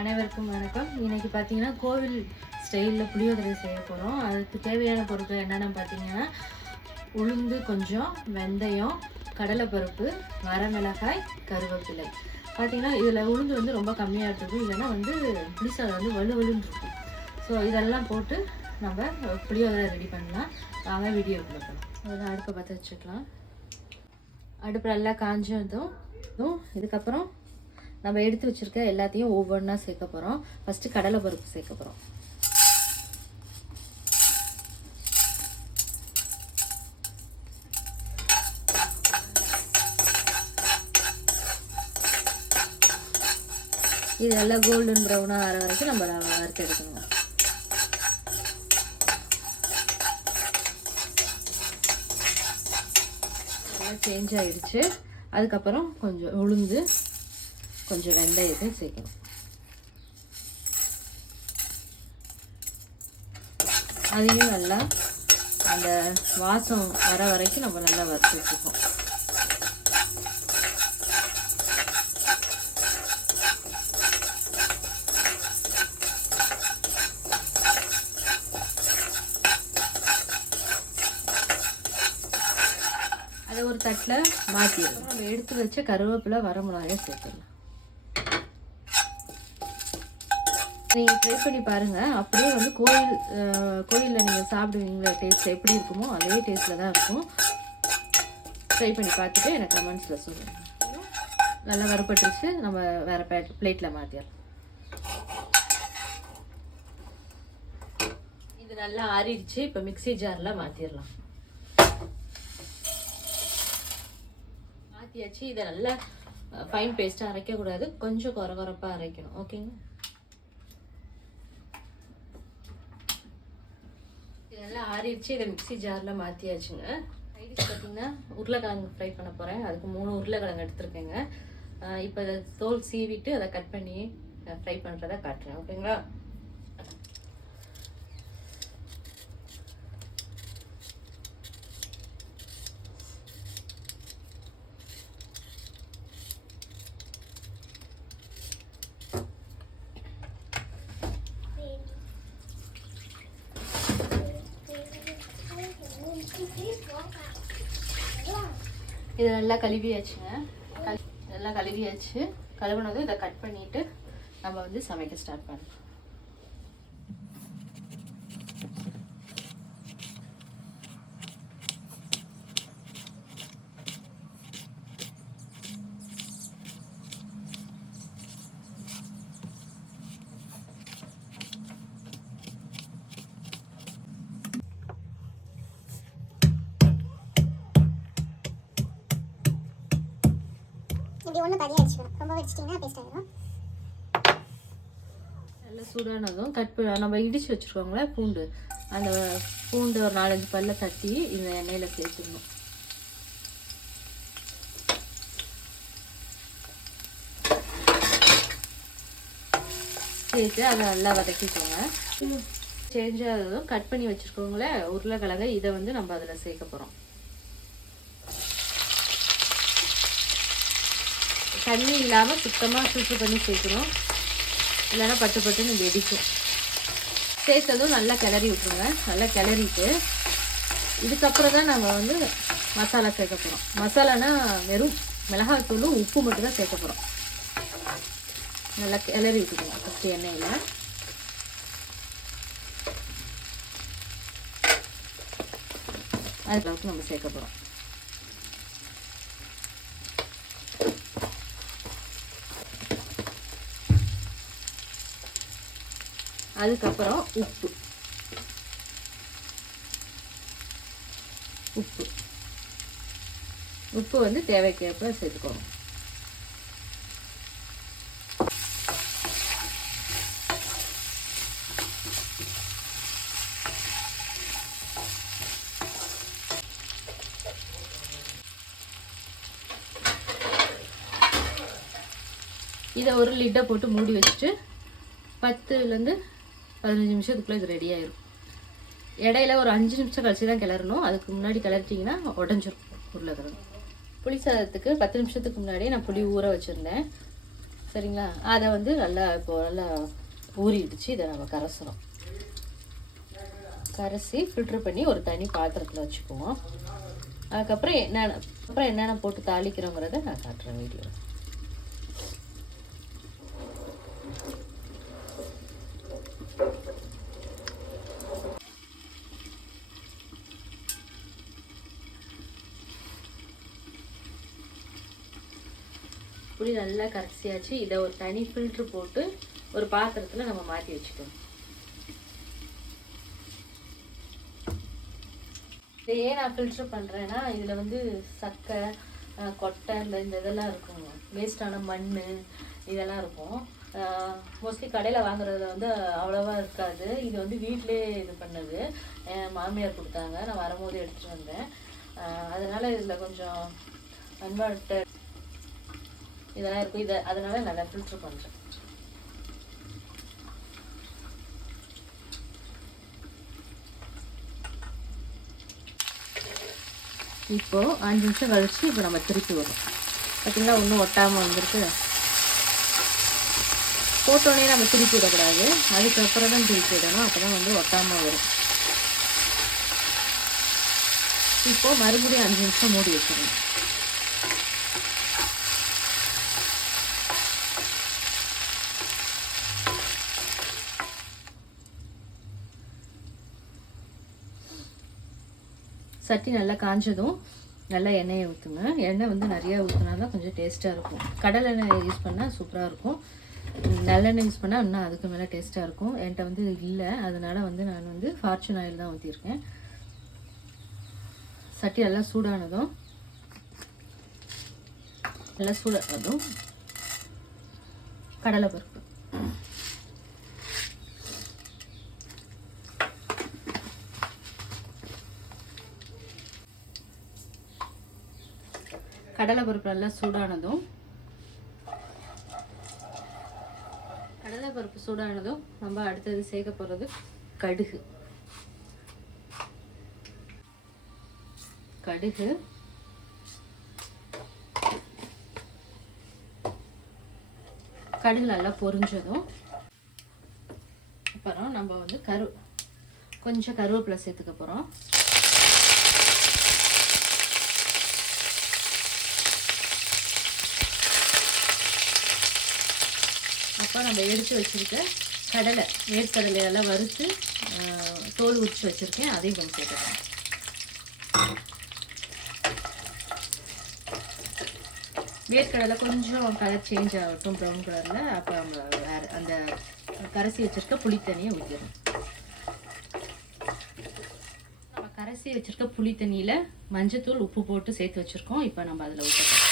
அனைவருக்கும் வணக்கம். இன்னைக்கு பார்த்தீங்கன்னா கோவில் ஸ்டைலில் புளியோதரை செய்ய போகிறோம் அதுக்கு தேவையான பொருட்கள் என்னென்னு பார்த்தீங்கன்னா உளுந்து கொஞ்சம் வெந்தயம் கடலைப்பருப்பு வரமிளகாய் கருவேப்பிலை. பார்த்தீங்கன்னா இதில் உளுந்து வந்து ரொம்ப கம்மியாக இருக்கும் இல்லைன்னா வந்து புளிசாதம் வந்து வலுவலுன்னு இருக்கும். ஸோ இதெல்லாம் போட்டு நம்ம புளியோதரை ரெடி பண்ணலாம். வாங்க வீடியோ போகலாம் அதெல்லாம் அடுப்பை பற்ற வச்சுக்கலாம். அடுப்பு நல்லா காஞ்சதும் இதுக்கப்புறம் நம்ம எடுத்து வச்சிருக்க எல்லாத்தையும் ஒவ்வொன்றா சேர்க்க போகிறோம் ஃபஸ்ட்டு கடலை பருப்பு சேர்க்க போகிறோம் இது நல்லா கோல்டன் ப்ரௌனாக ஆகிற வரைக்கும் நம்ம வறுத்து எடுக்கணும். நல்லா சேஞ்ச் ஆகிடுச்சு அதுக்கப்புறம் கொஞ்சம் உளுந்து. கொஞ்சம் வெந்தயத்தை சேர்க்கணும். அதையும் நல்லா அந்த வாசம் வர வரைக்கும் நம்ம நல்லா வறுத்து வச்சுப்போம். அதை ஒரு தட்டில் மாற்றிடணும். நம்ம எடுத்து வச்ச கருவேப்பிலை வரமிளகாயை சேர்த்துடலாம். நீங்கள் ட்ரை பண்ணி பாருங்கள் அப்படியே வந்து கோயில் கோயிலில் நீங்கள் சாப்பிடுவீங்க டேஸ்ட் எப்படி இருக்குமோ அதே டேஸ்ட்டில் தான் இருக்கும். ட்ரை பண்ணி பார்த்துட்டு எனக்கு கமெண்ட்ஸில் சொல்லுங்கள் நல்லா வரப்பட்டுருச்சு நம்ம வேறு பேட் பிளேட்டில் மாற்றிடலாம் இது நல்லா ஆறிடுச்சு. இப்போ மிக்ஸி ஜாரில் மாற்றிடலாம் மாற்றியாச்சு இதை நல்லா ஃபைன் பேஸ்ட்டாக அரைக்கக்கூடாது. கொஞ்சம் குறை குறைப்பாக அரைக்கணும் ஓகேங்க இதெல்லாம் ஆறிடுச்சு இதை மிக்ஸி ஜாரில் மாற்றியாச்சுங்க சைடிஷ் பார்த்தீங்கன்னா உருளைக்கிழங்கு ஃப்ரை பண்ண போகிறேன் அதுக்கு மூணு உருளைக்கிழங்கு எடுத்துருக்கேங்க. இப்போ இதை தோல் சீவிட்டு அதை கட் பண்ணி ஃப்ரை பண்ணுறதை காட்டுறேன். ஓகேங்களா இது நல்லா கழுவியாச்சுங்க. கழு நல்லா கழுவியாச்சு. கழுவுனதும் இதை கட் பண்ணிவிட்டு நம்ம வந்து சமைக்க ஸ்டார்ட் பண்ணலாம். இப்படி ஒன்றும் தனியாக வச்சுக்கணும். ரொம்ப வச்சிட்டிங்கன்னா பேஸ்ட் ஆகிடும் நல்லா சூடானதும் கட் பண்ண நம்ம இடிச்சு வச்சுருக்கோங்களே பூண்டு. அந்த பூண்டு ஒரு நாலஞ்சு பல்ல தட்டி இந்த எண்ணெயில் சேர்த்துடணும் சேர்த்து அதை நல்லா வதக்கிக்கோங்க. சேஞ்ச் ஆனதும் கட் பண்ணி வச்சுருக்கோங்களே உருளைக்கிழங்கு இதை வந்து நம்ம அதில் சேர்க்க போகிறோம் தண்ணி இல்லாமல் சுத்தமாக ஃபில்ட்ரு பண்ணி சேர்க்கணும். இல்லைன்னா பட்டு பட்டுன்னு வெடிக்கும். சேர்த்ததும் நல்லா கிளறி விட்ருங்க நல்லா கிளறிட்டு இதுக்கப்புறம் தான் நம்ம வந்து மசாலா சேர்க்க போகிறோம் மசாலானா வெறும் மிளகாத்தூளும் உப்பு மட்டும் தான் சேர்க்க போகிறோம் நல்லா கிளறி விட்டுக்கணும் ஃபஸ்ட்டு எண்ணெயில். அதுக்கு நம்ம சேர்க்க போகிறோம் அதுக்கப்புறம் உப்பு. உப்பு. உப்பு வந்து தேவைக்கேற்ப சேர்த்துக்கணும் இதை ஒரு லிட்டை போட்டு மூடி வச்சுட்டு பத்துலேருந்து பதினஞ்சு நிமிஷத்துக்குள்ளே இது ரெடி ஆயிரும். இடையில ஒரு அஞ்சு நிமிஷம் கழிச்சு தான் கிளறணும். அதுக்கு முன்னாடி கிளறிட்டிங்கன்னா உடஞ்சிரும் உருளைக்கிழங்கு புளி சாதத்துக்கு பத்து நிமிஷத்துக்கு முன்னாடியே நான் புளி ஊற வச்சுருந்தேன். சரிங்களா? அதை வந்து நல்லா இப்போ நல்லா ஊறிடுச்சு. இதை நம்ம கரைசுறோம் கரைசி ஃபில்ட்ரு பண்ணி ஒரு தனி பாத்திரத்தில் வச்சுக்குவோம். அதுக்கப்புறம் என்னென்ன அப்புறம் என்னென்ன போட்டு தாளிக்கிறோங்கிறத நான் காட்டுறேன் வீடியோ புளி நல்லா கரைச்சியாச்சு. இதை ஒரு தனி ஃபில்ட்ரு போட்டு ஒரு பாத்திரத்தில் நம்ம மாற்றி வச்சுக்கணும். இதை ஏன் நான் ஃபில்ட்ரு பண்ணுறேன்னா இதில் வந்து சக்கை கொட்டை இந்த இந்த இதெல்லாம் இருக்கும். வேஸ்டான மண் இதெல்லாம் இருக்கும். மோஸ்ட்லி கடையில் வாங்குறதுல வந்து அவ்வளோவா இருக்காது. இது வந்து வீட்டிலே இது பண்ணது. என் மாமியார் கொடுத்தாங்க. நான் வரும்போது எடுத்துகிட்டு வந்தேன். அதனால் அதனால இதில் கொஞ்சம் அன்வான்ட் இதெல்லாம் இருக்கும். இதை அதனால நல்லா ஃபில்ட்ரு பண்ணுறேன் இப்போ அஞ்சு நிமிஷம் கழித்து இப்போ நம்ம திருப்பி வரும் பார்த்திங்கன்னா ஒன்றும் ஒட்டாமல் வந்திருக்கு. போட்டோடனே நம்ம திருப்பி விடக்கூடாது. அதுக்கப்புறம் தான் திருப்பி விடணும். அப்போ தான் வந்து ஒட்டாமல் வரும். இப்போ மறுபடியும் அஞ்சு நிமிஷம் மூடி வச்சுருங்க சட்டி நல்லா காஞ்சதும் நல்லா எண்ணெயை ஊற்றுங்க எண்ணெய் வந்து நிறையா ஊற்றினா தான் கொஞ்சம் டேஸ்ட்டாக இருக்கும். கடலை எண்ணெய் யூஸ் பண்ணால் சூப்பராக இருக்கும். நல்லெண்ணெய் யூஸ் பண்ணால் இன்னும் அதுக்கு மேலே டேஸ்ட்டாக இருக்கும். என்கிட்ட வந்து இல்லை. அதனால் வந்து நான் வந்து ஃபார்ச்சூன் ஆயில் தான் ஊற்றிருக்கேன் சட்டி நல்லா சூடானதும் நல்லா சூடானதும் கடலை கடலை பருப்பு நல்லா சூடானதும் கடலை பருப்பு சூடானதும் நம்ம அடுத்தது சேர்க்க போகிறது கடுகு. கடுகு கடுகு நல்லா பொரிஞ்சதும் அப்புறம் நம்ம வந்து கரு கொஞ்சம் கருவேப்பிலை சேர்த்துக்க போகிறோம் அப்போ நம்ம எடுத்து வச்சுருக்க கடலை வேர்க்கடலையெல்லாம் வறுத்து தோல் உரிச்சு வச்சுருக்கேன். அதையும் கொஞ்சம் சேர்த்துக்கலாம். வேர்க்கடலை கொஞ்சம் கலர் சேஞ்ச் ஆகட்டும் ப்ரௌன் கலரில் அப்போ நம்ம வேறு அந்த கரைசி வச்சுருக்க புளித்தண்ணியை ஊற்றிடணும் நம்ம கரைசி வச்சுருக்க புளித்தண்ணியில் மஞ்சத்தூள் உப்பு போட்டு சேர்த்து வச்சுருக்கோம். இப்போ நம்ம அதில் ஊற்றணும்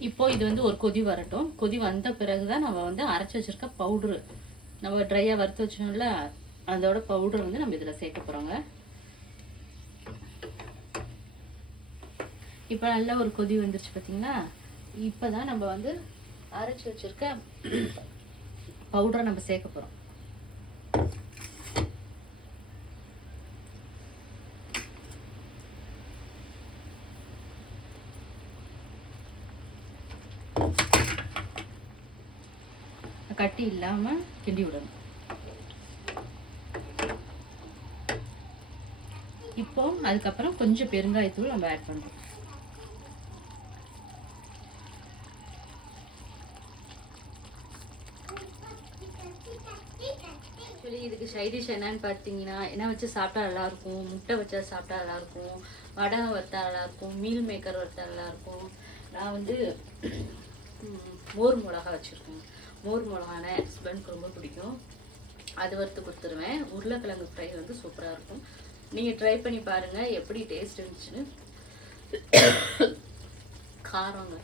இப்போ இது வந்து ஒரு கொதி வரட்டும். கொதி வந்த பிறகு தான் நம்ம வந்து அரைச்சி வச்சிருக்க பவுட்ரு நம்ம ட்ரையாக வறுத்து வச்சோம்ல அதோட பவுடர் வந்து நம்ம இதில் சேர்க்க போகிறோங்க இப்போ நல்லா ஒரு கொதி வந்துருச்சு பார்த்தீங்களா இப்போ தான் நம்ம வந்து அரைச்சி வச்சிருக்க பவுடரை நம்ம சேர்க்க போகிறோம் கட்டி இல்லாமல் கிண்டி விடணும். இப்போ அதுக்கப்புறம் கொஞ்சம் பெருங்காயத்தூள் நம்ம ஆட் பண்ணுறோம் இதுக்கு சைடிஷ் என்னன்னு பார்த்தீங்கன்னா என்ன வச்சு சாப்பிட்டா நல்லா இருக்கும் முட்டை வச்சா சாப்பிட்டா நல்லா இருக்கும் வடை வறுத்தா நல்லா இருக்கும் மீல் மேக்கர் வறுத்தா நல்லா இருக்கும் நான் வந்து மோர் மிளகா வச்சுருக்கேன். மோர் மிளகான ஹஸ்பண்ட்க்கு ரொம்ப பிடிக்கும். அது வறுத்து கொடுத்துருவேன். உருளைக்கிழங்கு ஃப்ரை வந்து சூப்பராக இருக்கும். நீங்கள் ட்ரை பண்ணி பாருங்கள் எப்படி டேஸ்ட் இருந்துச்சுன்னு. காரங்க.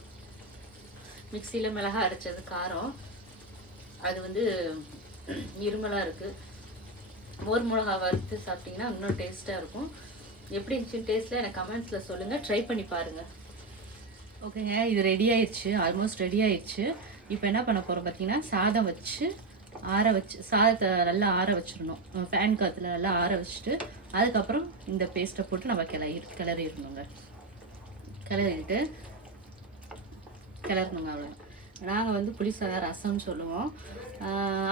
மிக்சியில் மிளகா அரைச்சது காரம். அது வந்து இருமலாக இருக்குது மோர் மிளகா வறுத்து சாப்பிட்டிங்கன்னா இன்னும் டேஸ்ட்டாக இருக்கும். எப்படி இருந்துச்சுன்னு டேஸ்ட்டில் எனக்கு கமெண்ட்ஸில் சொல்லுங்கள் ட்ரை பண்ணி பாருங்கள் ஓகேங்க இது ரெடி ஆயிடுச்சு. ஆல்மோஸ்ட் ரெடி ஆயிடுச்சு. இப்போ என்ன பண்ண போகிறோம் பார்த்தீங்கன்னா சாதம் வச்சு ஆற வச்சு சாதத்தை நல்லா ஆற வச்சிடணும். ஃபேன் காற்றுல நல்லா ஆற வச்சுட்டு அதுக்கப்புறம் இந்த பேஸ்ட்டை போட்டு நம்ம கிளறி கிளறிடணுங்க. கிளறிட்டு கிளறணுங்க அவ்வளோ நாங்கள் வந்து புளி சாதம் ரசம்னு சொல்லுவோம்.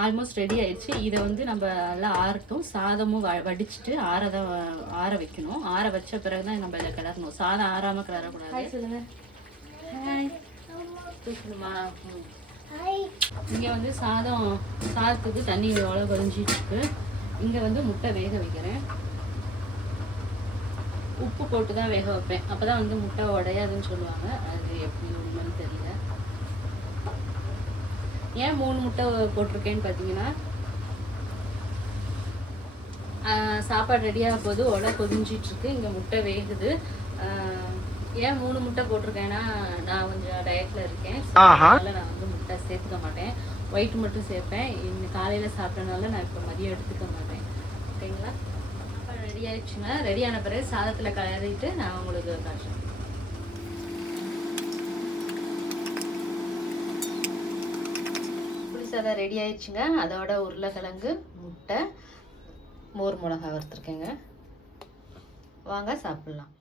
ஆல்மோஸ்ட் ரெடி ஆயிடுச்சு. இதை வந்து நம்ம நல்லா ஆறட்டும். சாதமும் வ வடிச்சிட்டு ஆற தான் ஆற வைக்கணும். ஆற வச்ச பிறகு தான் நம்ம இதை கிளறணும். சாதம் ஆறாமல் கிளறக்கூடாது. சொல்லுங்க. ஹாய் தூக்கணுமா ம். இங்கே வந்து சாதம் சாதத்துக்கு தண்ணி எவ்வளோ கொதிஞ்சிட்டு இருக்கு இங்கே வந்து முட்டை வேக வைக்கிறேன். உப்பு போட்டு தான் வேக வைப்பேன். அப்போ தான் வந்து முட்டை உடையாதுன்னு சொல்லுவாங்க. அது எப்படி உண்மைன்னு தெரியல. ஏன் மூணு முட்டை போட்டிருக்கேன்னு பார்த்தீங்கன்னா சாப்பாடு ரெடியாக போது உடை கொதிஞ்சிட்டு இருக்கு இங்கே முட்டை வேகுது. ஏன் மூணு முட்டை போட்டிருக்கேன்னா நான் கொஞ்சம் டயட்ல இருக்கேன். அதனால நான் வந்து முட்டை சேர்த்துக்க மாட்டேன். ஒயிட் மட்டும் சேர்ப்பேன். இந்த காலையில் சாப்பிட்டனால நான் இப்போ மதியம் எடுத்துக்க மாட்டேன். ஓகேங்களா? சாப்பாடு ரெடி ஆயிடுச்சுங்க. ரெடியான பிறகு சாதத்தில் கலரிட்டு நான் உங்களுக்கு காட்டுறேன். சாதம் ரெடி ஆயிடுச்சுங்க. அதோட உருளைக்கிழங்கு முட்டை மோர் மிளகா வறுத்துருக்கேங்க. வாங்க சாப்பிட்லாம்.